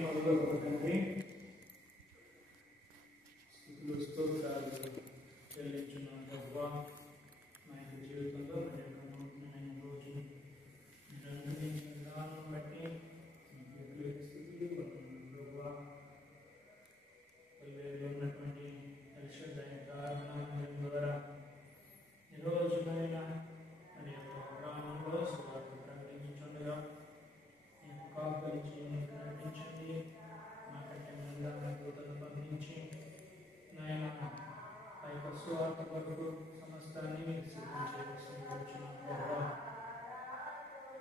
పరలోకపు తండ్రి, స్తుతులు స్తోత్రాలు చెల్లించున్నాం ప్రభువా. మా యొక్క జీవితంలో మన యొక్క నూతనమైన రోజు మీరు అనుగ్రహించిన విధానం బట్టి మీకు స్థితులు ప్రభువా. ఉన్నటువంటి పరిశుద్ధమైన కారణం ద్వారా ఈరోజునైనా మన యొక్క గ్రామంలో సువార్త ప్రకటించుండగా కాపలిచి నడిపించండి. మాకంటే ముందుగా మీ దూతను పంపించి నాయన ఆ యొక్క సువార్త కొరకు సమస్తాన్ని మీరు సిద్ధం చేయవలసి వచ్చిన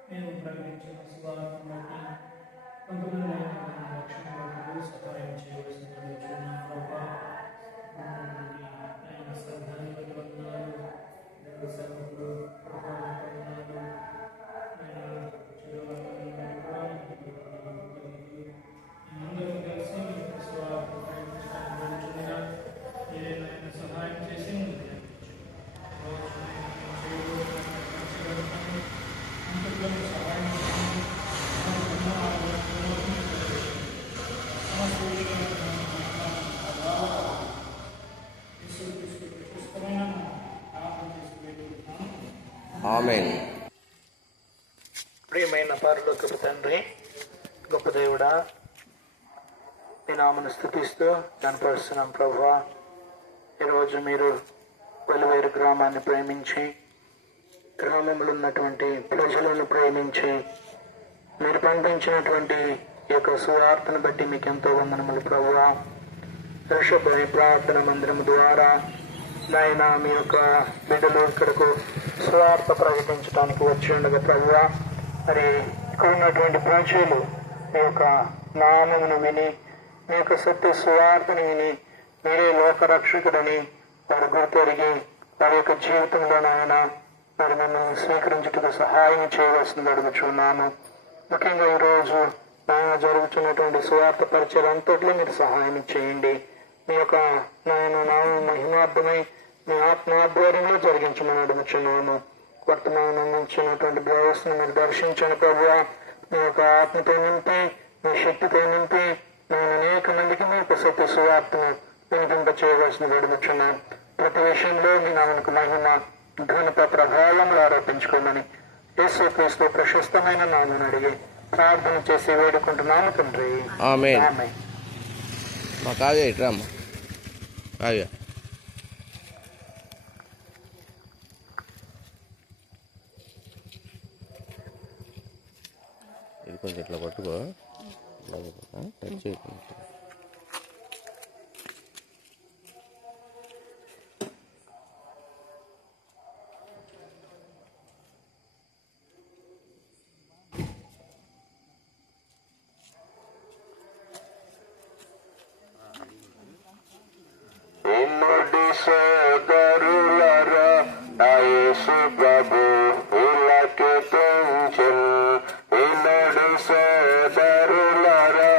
మేము ప్రకటించిన సువార్తను బట్టి కొంతమంది రక్షణ కొరకు సహాయం చేయవలసి వచ్చిన ప్రభావ ఆయన శ్రద్ధాన్ని బట్టి వందనాలు. దేవుడి సేవకులు వందనాలు. అందరూ కలిసి స్వార్థ ప్రయత్నించగా మీరేనా సహాయం చేసి సహాయం ఆమేన్. ప్రియమైన పరలోకపు తండ్రి, గొప్ప దేవుడా, మీ నామను స్తుతిస్తూ కనపరుస్తున్నాం ప్రభువా. ఈరోజు మీరు వెలువేరు గ్రామాన్ని ప్రేమించి, గ్రామంలో ఉన్నటువంటి ప్రజలను ప్రేమించి, మీరు పంపించినటువంటి ఈ యొక్క సువార్తను బట్టి మీకు ఎంతో వందనములు ప్రభువా. ఋషభ ప్రార్థన మందిరం ద్వారా నాయన మీ యొక్క బిడ్డలు ఇక్కడకు సువార్త ప్రకటించడానికి వచ్చి ఉండగా ప్రభువా, మరి ఇక్కడ ఉన్నటువంటి ప్రజలు మీ యొక్క నామమును విని, మీ యొక్క సత్య సువార్తను విని, మీరే లోకరక్షకుడని వారు గుర్తెరిగి వారి యొక్క జీవితంలో నాయన మరి మిమ్మల్ని స్వీకరించుటకు సహాయం చేయవలసింది అడుగుచున్నాను. ముఖ్యంగా ఈరోజు నాయన జరుగుతున్నటువంటి సువార్త పరిచయం అంతట్లో మీరు సహాయం చేయండి. మీ యొక్క నాయన నామ మహిమార్థమై మీ ఆత్మాధ్వర్యంలో జరిగించమని అడుగుచున్నాను. వర్తమానం నుంచినటువంటి వ్యవస్థను మీరు దర్శించండి ప్రభువా. మీ యొక్క ఆత్మతో నింపి, మీ శక్తితో నింపి నేను అనేక మందికి మీ యొక్క సత్య సువార్తను వినిపింప చేయవలసిన అడుగుచున్నాను. ప్రతి విషయంలో మీ నామకు మహిమ ఘనత ప్రభావంలో ఆరోపించుకోమని యేసుక్రీస్తు ప్రశస్తమైన నామను అడిగి ప్రార్థన చేసి వేడుకుంటున్నాను తండ్రి. ఆమేన్. ఆమేన్. మా కావ్య ఇట్రామ్మ. కావ్య ఇది కొంచెం ఇట్లా పట్టుకో, టచ్ చేయకుండా. సోదరులారా, యేసు ప్రభు ఇలాకే పెంచెను. ఈనాడు సోదరులారా,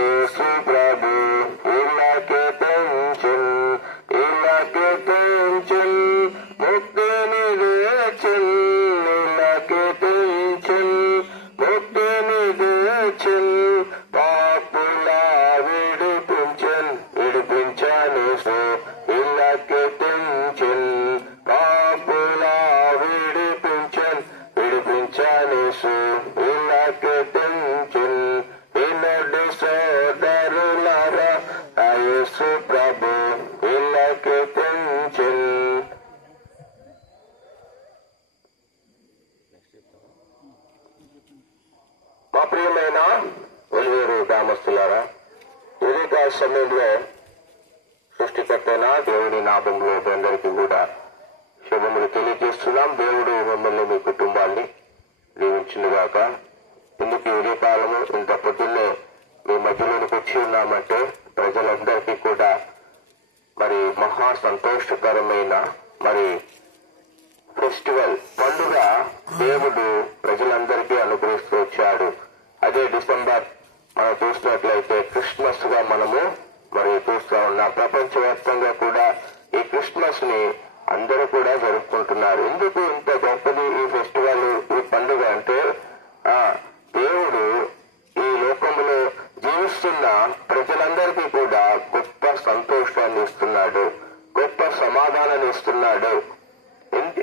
యేసు ప్రభు ఇలాకే పెంచెను. ఇలాకే పెంచెను, ముక్తిని తెచ్చెను. ఇలాకే పెంచెను, ముక్తిని తెచ్చెను. పాపుల విడిపించెను, విడిపించాను ఇలాకే పెంచెను. పాపుల విడిపించెను, విడిపించాను ఇలాకే పెంచెను. ఈనాడు సోదరులారా, యేసు ప్రభు ఇలాకే పెంచెను. మా ప్రియమైన వెలువేరు గ్రామస్తులారా, ఉదయకాల సమయంలో సృష్టికర్తైన దేవుని నామంలో మీ అందరికీ కూడా శుభములు తెలియజేస్తున్నాం. దేవుడు మిమ్మల్ని మీ కుటుంబాన్ని దీవించునుగాక. ఎందుకు ఉదయకాలము ఇంత పొద్దున్నే మీ మధ్యలోనికి వచ్చి ఉన్నామంటే ప్రజలందరికీ కూడా మరి మహా సంతోషకరమైన మరి ఫెస్టివల్ పండుగ దేవుడు ప్రజలందరికీ అనుగ్రహిస్తూ వచ్చాడు. అదే డిసెంబర్ మనం చూసినట్లయితే క్రిస్మస్ గా మనము మరి చూస్తూ ఉన్నాం. ప్రపంచవ్యాప్తంగా కూడా ఈ క్రిస్మస్ ని అందరూ కూడా జరుపుకుంటున్నారు. ఎందుకు ఇంత గొప్పది ఈ ఫెస్టివల్, ఈ పండుగ అంటే దేవుడు ఈ లోకంలో జీవిత చూస్తున్న ప్రజలందరికీ కూడా గొప్ప సంతోషాన్ని ఇస్తున్నాడు, గొప్ప సమాధానాన్ని ఇస్తున్నాడు.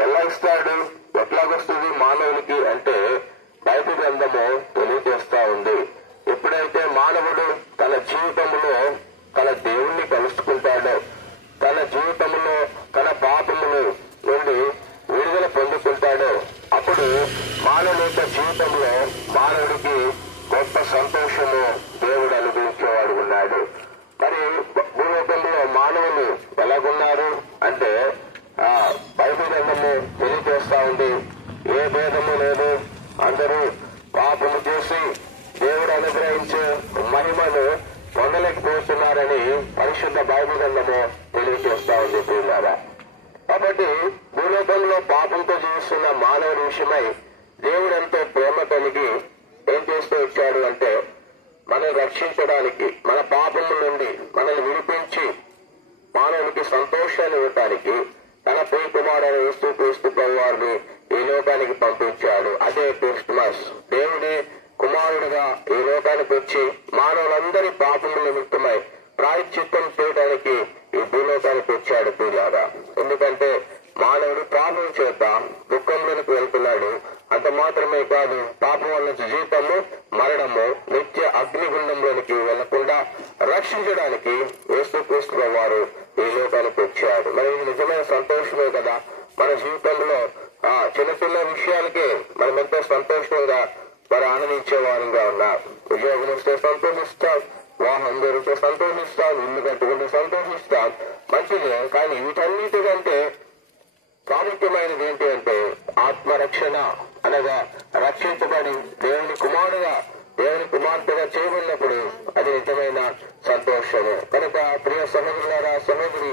ఎలా ఇస్తాడు, ఎట్లాగొస్తుంది మానవునికి అంటే బైబిల్ గ్రంథము తెలియజేస్తా ఉంది. ఎప్పుడైతే మానవుడు తన జీవితంలో తన దేవుణ్ణి కలుసుకుంటాడో, తన జీవితంలో తన పాపములు నుండి విడుదల పొందుకుంటాడో, అప్పుడు మానవుని యొక్క జీవితంలో మానవుడికి గొప్ప సంతోషము దేవుడు అనుభవించేవాడు ఉన్నాడు. మరి భూలోకంలో మానవులు ఎలాగున్నారు అంటే బైబిల్ గ్రంథము తెలియజేస్తా ఉంది, ఏ భేదము లేదు, అందరూ పాపము చేసి దేవుడు అనుగ్రహించే మహిమను పొందలేకపోతున్నారని పరిశుద్ధ బైబిల్ గ్రంథము తెలియజేస్తా ఉంది ప్రియులారా. కాబట్టి భూలోకంలో పాపంతో జీవిస్తున్న మానవుడి విషయమై దేవుడు ఎంతో ప్రేమ కలిగి ఏం చేస్తూ వచ్చాడు అంటే మనల్ని రక్షించడానికి, మన పాపముల నుండి మనల్ని విడిపించి మానవునికి సంతోషాన్ని ఇవ్వటానికి తన ప్రియ కుమారుడు యేసుక్రీస్తు ప్రభువారిని ఈ లోకానికి పంపించాడు. అదే క్రిస్మస్. దేవుడి కుమారుడుగా ఈ లోకానికి వచ్చి మానవులందరి పాపముల నిమిత్తమై ప్రాయశ్చిత్తం చేయడానికి ఈ భూలోకానికి వచ్చాడు ప్రియులారా. ఎందుకంటే మానవుడు పాపం చేత దుఃఖంలోకి వెళ్తున్నాడు. అంత మాత్రమే కాదు, పాపం వల్ల జీవితము మరణము నిత్య అగ్నిగుండంలోనికి వెళ్లకుండా రక్షించడానికి యేసుక్రీస్తు వారు ఈ లోకానికి వచ్చాడు. మరి నిజమైన సంతోషమే కదా. మన జీవితంలో చిన్న చిన్న విషయాలకే మనం ఎంతో సంతోషంగా మరి ఆనందించే వారంగా ఉన్నాం. ఉద్యోగం వస్తే సంతోషిస్తాం, వాహనం దొరికితే సంతోషిస్తాం, ఇల్లు కట్టుకుంటే సంతోషిస్తాం, మంచిదే. కానీ వీటన్నిటికంటే ప్రాముఖ్యమైనది ఏంటి అంటే ఆత్మరక్షణ, అనగా రక్షించబడి దేవుని కుమారుడుగా దేవుని కుమార్తెగా చేయబడినప్పుడు అది నిజమైన సంతోషము. కనుక ప్రియ సహోదరులారా, సహోదరి,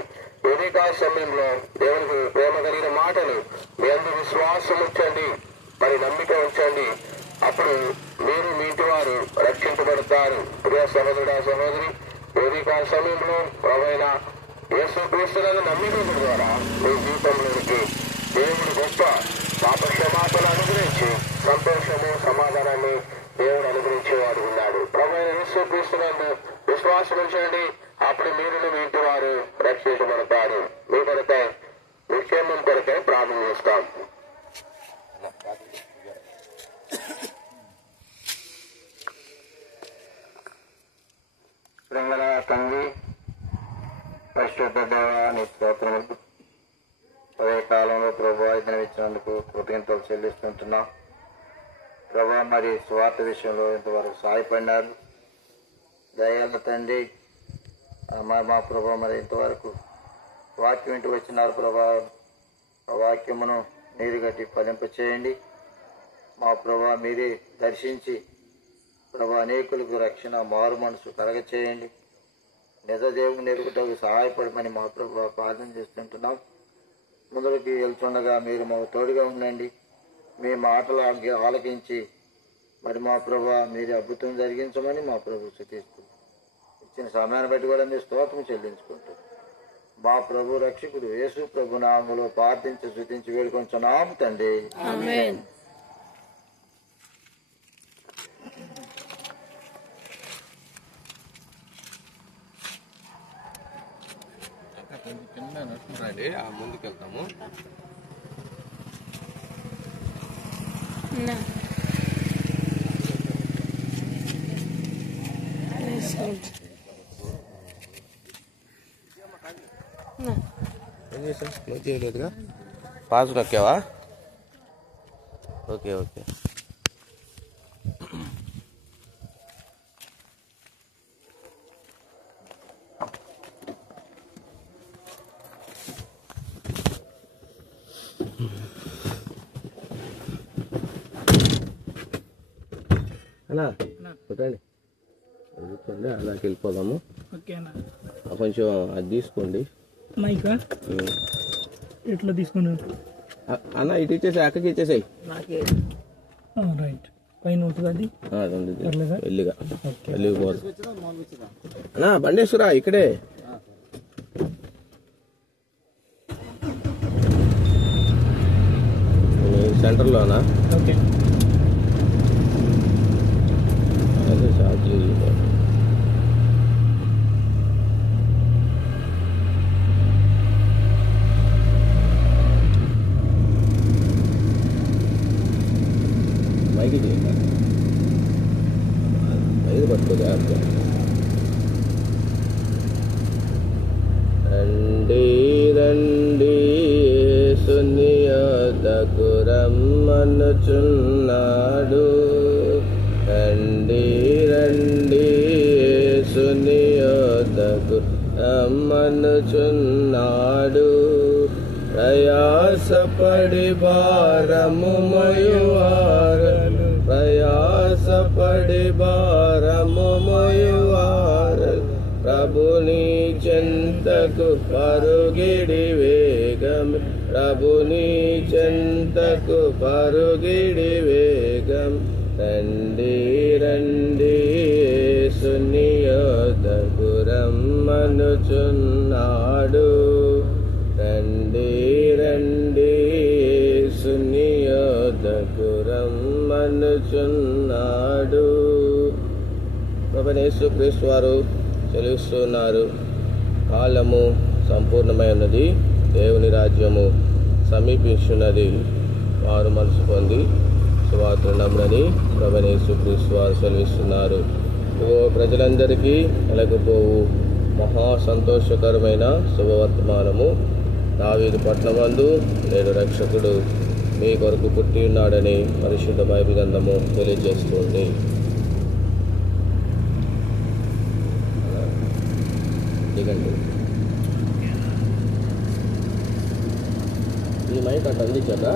ఉదయకాల సమయంలో దేవునికి ప్రేమ కలిగిన మాటలు మీ అందరూ విశ్వాసం ఉంచండి, మరి నమ్మిక ఉంచండి. అప్పుడు మీరు మీ ఇంటి వారు రక్షించబడతారు. ప్రియ సహోదరుడా, సహోదరి, ఉదయకాల సమయంలో ప్రభువైన యేసుక్రీస్తులను నమ్మిక ద్వారా మీ జీవితంలోనికి దేవుడు గొప్ప పాపక్షమాపణ అనుగ్రహించి సంతోషము సమాధానాన్ని దేవుడు అనుగ్రహించేవాడు ఉన్నాడు. ప్రభువైన యేసుక్రీస్తునందు విశ్వాసం ఉంచండి. అప్పుడు మీరు మీ ఇంటి వారు రక్షించబడతారు. మీ కొరకై విక్షేమం కొరకై ప్రార్థన చేస్తాం. ప్రేమల తండ్రి, పరిశుద్ధ దేవాన్ని స్తోత్రములు. అదే కాలంలో ప్రభు ఆయుధం ఇచ్చినందుకు కృతజ్ఞతలు చెల్లిస్తుంటున్నాం. ప్రభా, మరి స్వార్థ విషయంలో ఇంతవరకు సహాయపడినారు. దయాల తండ్రి, మా ప్రభా, మరి ఇంతవరకు వాక్యం ఇంటికి వచ్చినారు ప్రభా. ఆ వాక్యమును నీరు గట్టి ఫలింప చేయండి. మా ప్రభా, మీరే దర్శించి ప్రభా అనేకులకు రక్షణ మారు మనసు కలగ చేయండి. నిజ దేవుని ఎరుగుటకు సహాయపడమని మా ప్రభా ప్రార్థన చేస్తుంటున్నాం. ముందుకి వెళ్తుండగా మీరు మాకు తోడుగా ఉండండి. మీ మాటలు ఆలకించి మరి మా ప్రభా మీరు అద్భుతం జరిగించమని మా ప్రభు స్తుతిస్తూ ఇచ్చిన సమయాన్ని బట్టి కూడా మీరు స్తోత్రం చెల్లించుకుంటూ మా ప్రభు రక్షకుడు యేసు ప్రభు నామములో ప్రార్థించి స్తుతించి వేడుకొంచున్నాం తండ్రి. ఆమేన్. కింద నడుచుకురండి, ముందుకు వెళ్తాము. ఏం చేసావు? నువ్వు చేయలేదుగా, పాస్ నొక్కావా? Okay okay. అలా చూడండి, కూర్చోండి, అలాగే వెళ్ళిపోదాము. కొంచెం అది తీసుకోండి. మైకా ఎట్లా తీసుకున్నాను అన్న, ఇటు ఇచ్చేసాయి, అక్కకి ఇచ్చేసాయి. రైట్, పైన ఉంటుంది అది వెళ్ళిగా వెళ్ళిపోదు అన్నా. బండేశ్వరా ఇక్కడే. సెంటర్లోనా? ఓకే. అదే చార్జ్ పట్టుకోదు యాప్. రండి రండి యేసుని యొద్దకు రమ్మనుచున్నాడు. రండి రండి యేసుని యొద్దకు రమ్మనుచున్నాడు. ప్రయాసపడి భారము మోయువారు, ప్రయాసపడి భారము మోయువారు, ప్రభుని చెంతకు పరుగిడి వేగం, ప్రభుని చెంతకు పరుగిడి వేగం. రండి రండి యేసుని యొద్దకు రమ్మనుచున్నాడు. రండి రండి యేసుని యొద్దకు రమ్మనుచున్నాడు. ప్రభువైన యేసుక్రీస్తు వారు సెలవిస్తున్నారు, కాలము సంపూర్ణమై ఉన్నది, దేవుని రాజ్యము సమీపించున్నది, వారు మనసు పొంది సువార్తను నమ్మునని ప్రభువైన యేసుక్రీస్తు వారు సెలవిస్తున్నారు. ప్రజలందరికీ కలగబోవు మహా సంతోషకరమైన శుభవర్తమానము, దావీదు పట్టణమందు నేడు రక్షకుడు మీ కొరకు పుట్టి ఉన్నాడని పరిశుద్ధ బైబిల్ గ్రంథము తెలియజేస్తుంది. దిగండి. ఈ మైక్ అట్లా అందించారా?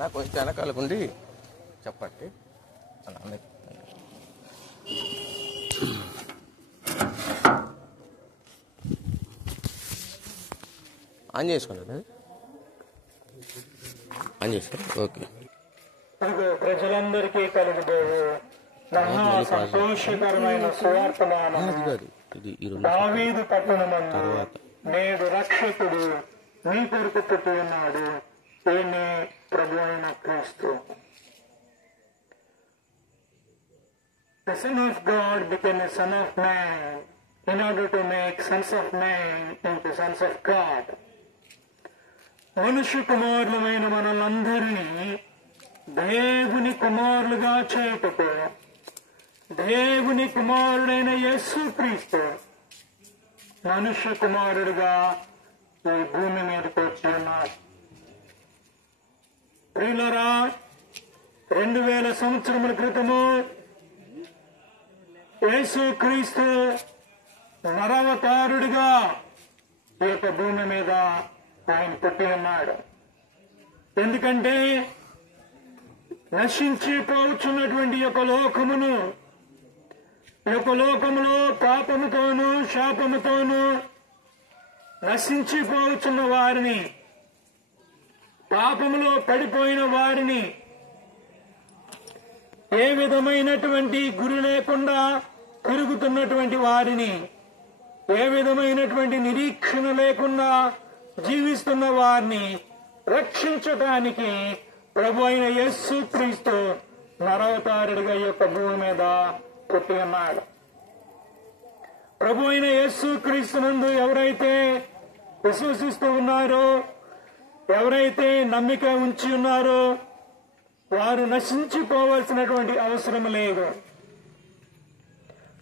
నాకు కొంచెం వెనకాలకుండి చెప్పండి. ఆన్ చేసుకోండి, ఆన్ చేసుకోండి. ఓకే. ప్రజలందరికీ కలుగుబోవు మహా సంతోషకరమైన సువార్తమానం, దావీదు పట్టణమందు నేడు రక్షకుడు మీ కొరకు పుట్టి ఉన్నాడు, ఈయనే ప్రభు అయిన క్రీస్తు. The Son of God became a son of man in order to make sons of man into sons of God. మనుష్య కుమారులమైన మనలందరినీ దేవుని కుమారులుగా చేయుటకు దేవుని కుమారుడైన యేసుక్రీస్తు మనుష్య కుమారుడుగా ఈ భూమి మీదకి వచ్చి ఉన్నాడు. ప్రియులారా, 2000 సంవత్సరముల క్రితము యేసుక్రీస్తు నరవతారుడిగా ఈ యొక్క భూమి మీద ఆయన పుట్టి ఉన్నాడు. ఎందుకంటే నశించిపోవచ్చున్నటువంటి యొక్క లోకమును, ఈ యొక్క లోకములో పాపముతోనూ శాపముతోనూ నశించిపోవచ్చున్న వారిని, పాపములో పడిపోయిన వారిని, ఏ విధమైనటువంటి గురి లేకుండా తిరుగుతున్నటువంటి వారిని, ఏ విధమైనటువంటి నిరీక్షణ లేకుండా జీవిస్తున్న వారిని రక్షించడానికి ప్రభు అయిన యేసుక్రీస్తు నరవతారుడిగా ఈ యొక్క భూమి మీద పుట్టి ఉన్నాడు. ప్రభు అయిన యేసుక్రీస్తునందు ఎవరైతే విశ్వసిస్తూ ఉన్నారో, ఎవరైతే నమ్మిక ఉంచి ఉన్నారో వారు నశించిపోవాల్సినటువంటి అవసరం లేదు.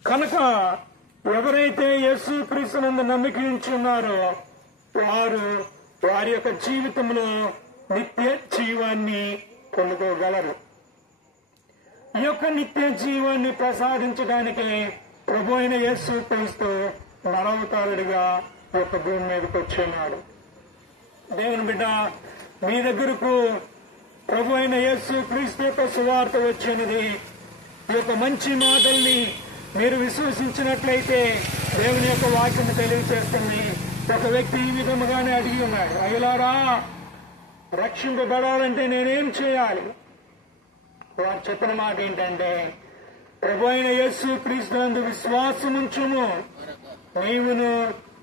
కనుక ఎవరైతే యేసుక్రీస్తునందు నమ్మిక ఉంచి ఉన్నారో వారు వారి యొక్క జీవితంలో నిత్య జీవాన్ని పొందుకోగలరు. ఈ యొక్క నిత్య జీవాన్ని ప్రసాదించడానికి ప్రభు అయిన యేసుక్రీస్తు నరవతారుడిగా ఈ యొక్క భూమి మీదకి వచ్చినాడు. దేవుని బిడ్డ, మీ దగ్గరకు ప్రభు అయిన యేసుక్రీస్తు యొక్క సువార్త వచ్చినది. ఈ యొక్క మంచి మాటల్ని మీరు విశ్వసించినట్లయితే దేవుని యొక్క వాక్యం తెలియజేస్తుంది. ఒక వ్యక్తి ఈ విధముగానే అడిగి ఉన్నాడు, అయ్యలారా, రక్షింపబడాలంటే నేనేం చేయాలి? వారు చెప్పిన మాట ఏంటంటే, ప్రభు అయిన యేసుక్రీస్తునందు విశ్వాసముంచుము, నీవును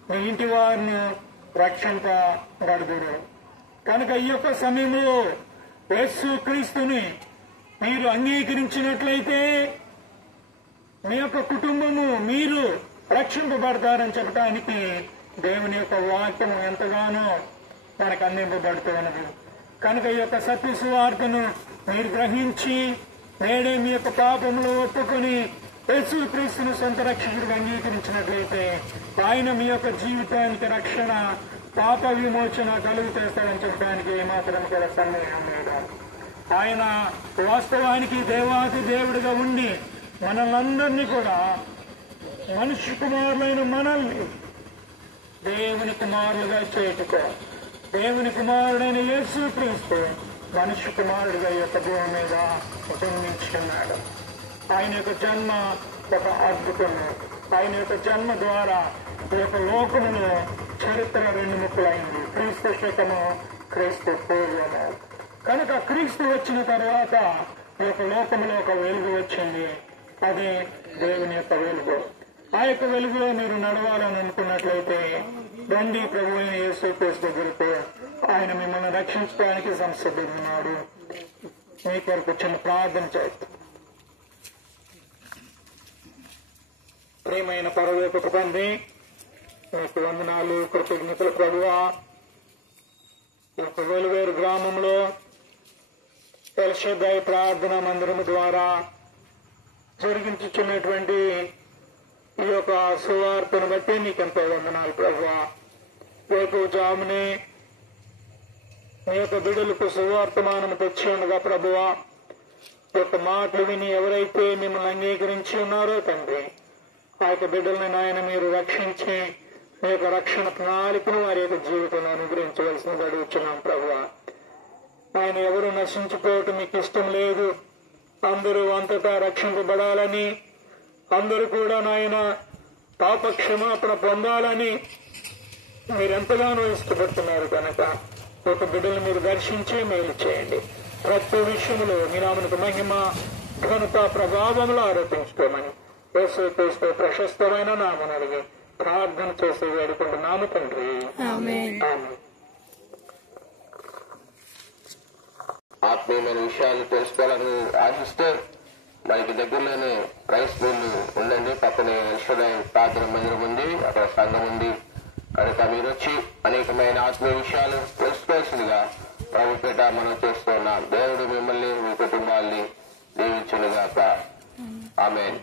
నీ ఇంటి వారిని రక్షింపబడుదురు. కనుక ఈ యొక్క సమయంలో యేసుక్రీస్తుని మీరు అంగీకరించినట్లయితే మీ యొక్క కుటుంబము మీరు రక్షింపబడతారని చెప్పడానికి దేవుని యొక్క వాక్యం ఎంతగానో మనకు అందింపబడుతున్నది. కనుక ఈ యొక్క సత్య సువార్తను మీరు గ్రహించి నేడే మీ యొక్క పాపములు ఒప్పుకొని యేసు క్రీస్తును సొంత రక్షకుడిగా అంగీకరించినట్లయితే ఆయన మీ యొక్క జీవితానికి రక్షణ, పాప విమోచన కలుగు చేస్తాడని చెప్పడానికి ఏమాత్రం కూడా సందేహం లేదు. ఆయన వాస్తవానికి దేవాది దేవుడిగా ఉండి మనల్నందరినీ కూడా మనుష్య కుమారులైన మనల్ని దేవుని కుమారులుగా చేయుటకు దేవుని కుమారుడైన యేసు క్రీస్తు మనుష్య కుమారుడిగా ఈ యొక్క భూమి మీద జన్మించుకున్నాడు. ఆయన యొక్క జన్మ ఒక అద్భుతము. ఆయన యొక్క జన్మ ద్వారా ఈ యొక్క లోకములో చరిత్ర రెండు ముక్కలైంది. క్రీస్తు శకము, క్రీస్తు పూర్వము. కనుక క్రీస్తు వచ్చిన తర్వాత ఈ యొక్క లోకములో ఒక వెలుగు వచ్చింది. అది దేవుని యొక్క వెలుగు. ఆ యొక్క వెలుగులో మీరు నడవాలని అనుకున్నట్లయితే రండి ప్రభు అయిన యేసు క్రీస్తు దగ్గరకు. ఆయన మిమ్మల్ని రక్షించడానికి సంసిద్ధున్నాడు. మీ కొరకు చిన్న ప్రార్థన చేస్తాం. ప్రియమైన పరలోకపు తండ్రి, మీకు వందనాలు, కృతజ్ఞతలు ప్రభువా. ఈ యొక్క వెలువేరు గ్రామంలో ఎల్షదాయి ప్రార్థనా మందిరము ద్వారా జరిగించుచున్నటువంటి ఈ యొక్క సువార్తను బట్టి నీకెంతో వందనాలు ప్రభువా. రేపు జామునే మీ యొక్క బిడ్డలకు సువార్తమానము తెచ్చి ఉండగా ప్రభువా, ఈ యొక్క మాటలు విని ఎవరైతే మిమ్మల్ని అంగీకరించి ఉన్నారో తండ్రి, ఆ యొక్క బిడ్డలను నాయన మీరు రక్షించి మీ యొక్క రక్షణ ప్రణాళికను వారి యొక్క జీవితంలో అనుగ్రహించవలసింది అడుగుతున్నాం ప్రభువా. ఆయన ఎవరు నశించిపోవటం మీకు ఇష్టం లేదు. అందరూ అంతటా రక్షింపబడాలని, అందరూ కూడా నాయన పాప క్షమాపణ పొందాలని మీరెంతగానో ఇష్టపడుతున్నారు. కనుక ఒక బిడ్డలు మీరు దర్శించి మేలు చేయండి. ప్రతి విషయంలో మీ నామకు మహిమ, ఘనత, ప్రభావంలో ఆరోపించుకోమని యేసు క్రీస్తు ప్రశస్తమైన నామం అడిగి ప్రార్థన చేసి వేడుకుంటున్నాము తండ్రి. ఆమేన్. ఆత్మీయమైన విషయాలు తెలుసుకోవాలని ఆశిస్తే మనకి దగ్గరలోనే క్రైస్ట్ స్కూల్ ఉండండి. పక్కనే ఎల్షదాయి ప్రార్థన మందిరం ఉంది, అక్కడ సంఘం ఉంది. కనుక మీరు వచ్చి అనేకమైన ఆత్మీయ విషయాలు తెలుసుకోవాల్సిందిగా ప్రభుపేట మనం చేస్తున్నాం. దేవుడు మిమ్మల్ని, మీ కుటుంబాల్ని దీవించునుగాక. ఆమేన్.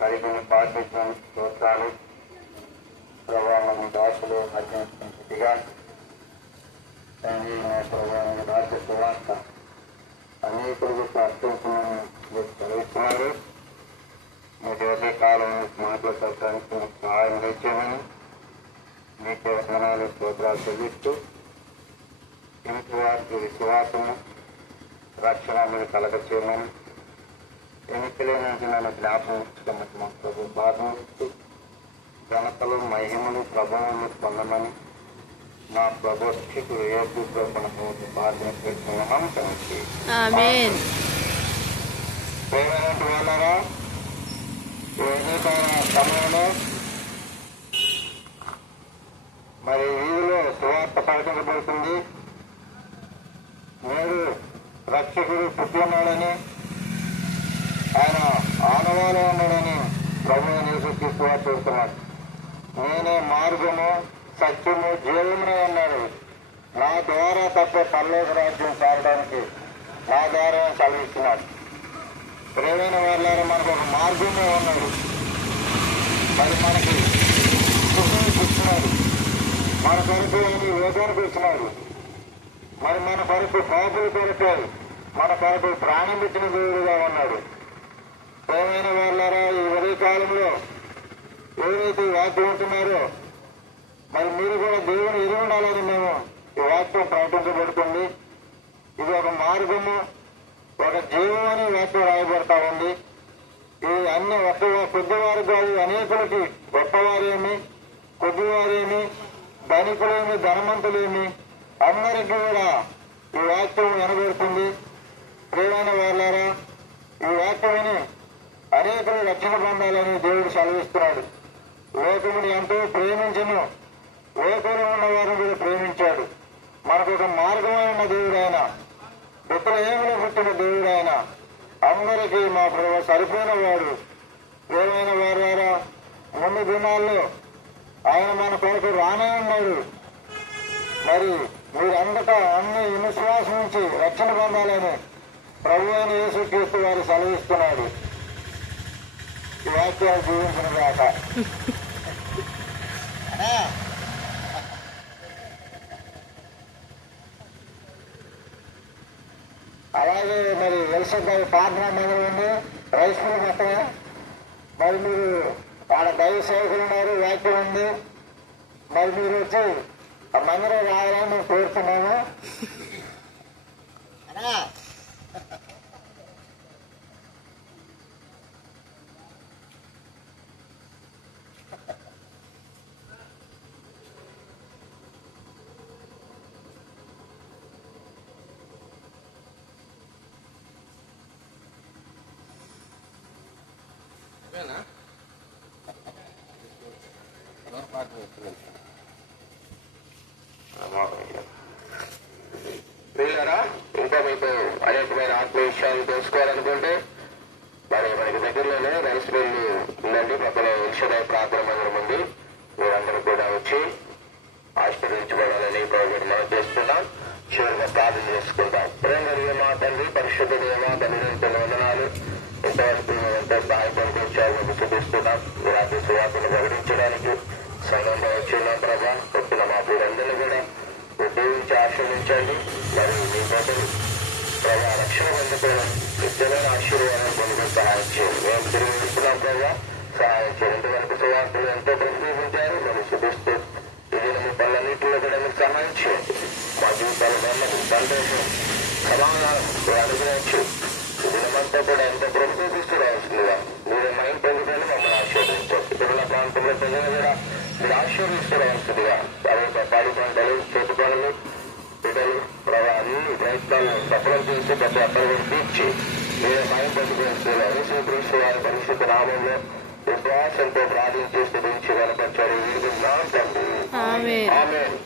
కలిగిన బాధ్యత స్తోత్రాలు ప్రభావం దాసులు అర్జించినట్టుగా ప్రభావం రాష్ట్ర సువార్త అనేకులకు ప్రకటించమని చదువుతున్నారు. మీరు అదే కాలం మాట్లాడటానికి మీకు సహాయం చేయమని మీకు వచనాలు స్తోత్రాలు చెల్లిస్తూ ఇంటి వారికి విశ్వాసము, రక్షణ మీరు కలగచేయమని ఎన్నికలేనంటే నన్ను జ్ఞాపకం ఉంచుకోమని మా ప్రభు బాధిస్తూ ఘనతలు, మహిమలు, ప్రభావములు పొందమని మా ప్రభు శిక్షకుడు యేసు ప్రభువును ప్రార్థన చేస్తున్నాం తండ్రి. ఆమేన్. ప్రియమైనటువంటి వాళ్ళారా, ఎన్నికైన సమయంలో మరి వీధిలో సువార్త ప్రకటించబడుతుంది. నేడు రక్షకుడు పుట్టి ఉన్నాడని, ఆయన ఆనవాలో ఉన్నాడని ప్రభువు యేసు సువార్త చేస్తున్నాడు. నేనే మార్గము, సత్యము, జీవమునే అన్నాడు. నా ద్వారా తప్ప పరలోక రాజ్యం సాగడానికి నా ద్వారా చదివిస్తున్నాడు. ప్రియమైన వాళ్ళారా, మనకు ఒక మార్గమే ఉన్నాడు. మరి మనకి సుఖానికి ఇస్తున్నాడు. మన కొరకు వేదానికి ఇస్తున్నాడు. మరి మన కొరకు పాపులు కొరకాడు. మన కొరకు ప్రాణం పెట్టిన దేవుడుగా ఉన్నాడు. ప్రియమైన వాళ్ళారా, ఈ ఉదయకాలంలో ఎవరైతే వాక్యం ఉంటున్నారో మరి మీరు కూడా దేవుని ఎదురు ఉండాలని మేము ఈ వాక్యం ప్రకటించబడుతుంది. ఇది ఒక మార్గము, ఒక జీవం అని వాక్యం రాయబడతా ఉంది. ఇది అన్ని కొద్దివారు కాదు, అనేకులకి గొప్పవారేమి, కొద్దివారేమి, ధనికులేమి ధనవంతులేమి అందరికీ కూడా ఈ వాక్యం వినబడుతుంది. ప్రియమైన వాళ్ళారా, ఈ వాక్యమని అనేకులు రక్షణ పొందాలని దేవుడు సెలవిస్తున్నాడు. లోకముని ఎంతో ప్రేమించను, లోకంలో ఉన్న వారిని కూడా ప్రేమించాడు. మనకు ఒక మార్గమైన దేవుడు ఆయన, బెత్లెహేములో పుట్టిన దేవుడు ఆయన, అందరికీ మా ప్రభు సరిపోయిన వాడు. ప్రియమైన వారారా, ముందు దినాల్లో ఆయన మన కొరకు రానే ఉన్నాడు. మరి మీరందటా అన్ని విశ్వాసం నుంచి రక్షణ పొందాలని ప్రభు అయిన యేసుక్రీస్తు వారు సెలవిస్తున్నాడు. ఈ వాక్యాలు జీవించిన దాక అలాగే మరి వెలిసెద్దాయి ప్రార్థనా మందిరం ఉంది, రైస్ మిల్ పక్కన. మరి మీరు వాళ్ళ దైవ సేవకులు ఉన్నారు, వాక్యం ఉంది. మరి మీరు వచ్చి ఆ మందిరం రావాలని మేము కోరుతున్నాము. వీళ్ళరా ఇంకా మీకు అనేకమైన ఆత్మ విషయాలు తెలుసుకోవాలనుకుంటే మరి మనకి దగ్గరలోనే రైస్ మిల్లు ఉందండి. పక్కన ఎల్షదాయి ప్రార్థన మందిరం ఉంది. మీరందరూ కూడా వచ్చి ఆశీర్వదించబడాలని ప్రభుత్వం మనం చేస్తున్నాం. చివరిగా ప్రార్థన చేసుకుంటాం. ప్రేమ కలిగిన మా తండ్రి, పరిశుద్ధ దేవ, తండ్రి వందనాలు. ఇంతవరకు ఎంతో సహాయపడుతూ వచ్చారని చూపిస్తున్నాం. రాత్రి సువార్తను ప్రకటించడానికి సంఘంలో వచ్చిన్నాం. ప్రభా వచ్చిన మా పేరందరినీ కూడా ఉపయోగించి ఆశ్రయించండి. మరి మీ కోసం ప్రభా రక్షణ పొందుకోవడం నిత్యమైన ఆశీర్వాదం పొందుకు సహాయం చేయండి. మేము తిరిగి వెళ్తున్నాం ప్రభా, సహాయం చేయండి. ఇంతవరకు సువార్తలు ఎంతో ప్రశ్నించారు. మరి చూపిస్తూ ఇది మీ పనులన్నింటిలో కూడా మీకు సహాయం చేయండి. మా జీవితాలు నెమ్మది, సంతోషం, సమాధానం అనుగ్రహించి దినమంతా కూడా ఎంతో ప్రశ్నిస్తూ రావాల్సిందిగా మీరు మైండ్ పొందుకొని మమ్మల్ని ఆశీర్వదించారు. ఇతరుల ప్రాంతంలో ప్రజలు కూడా మీరు ఆశీర్వదిస్తూ రావాల్సిందిగా అదే పాడి పంటలు, చేతి పనులు, బిడ్డలు ప్రభావ అన్ని ప్రయత్నాలను సఫలం చేసి ప్రతి ఒక్కరు తీర్చి మీరు మైండ్ పొందుకొని యేసుక్రీస్తు వారి పరిశుద్ధ నామంలో విశ్వాసంతో ప్రార్థించి స్తుతించి కనపరిచారు. వీడుకున్నాం తండ్రి. ఆమేన్.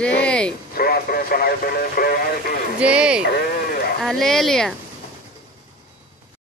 జై సువార్తను సహాయపడే వారికి జై హల్లెలూయా.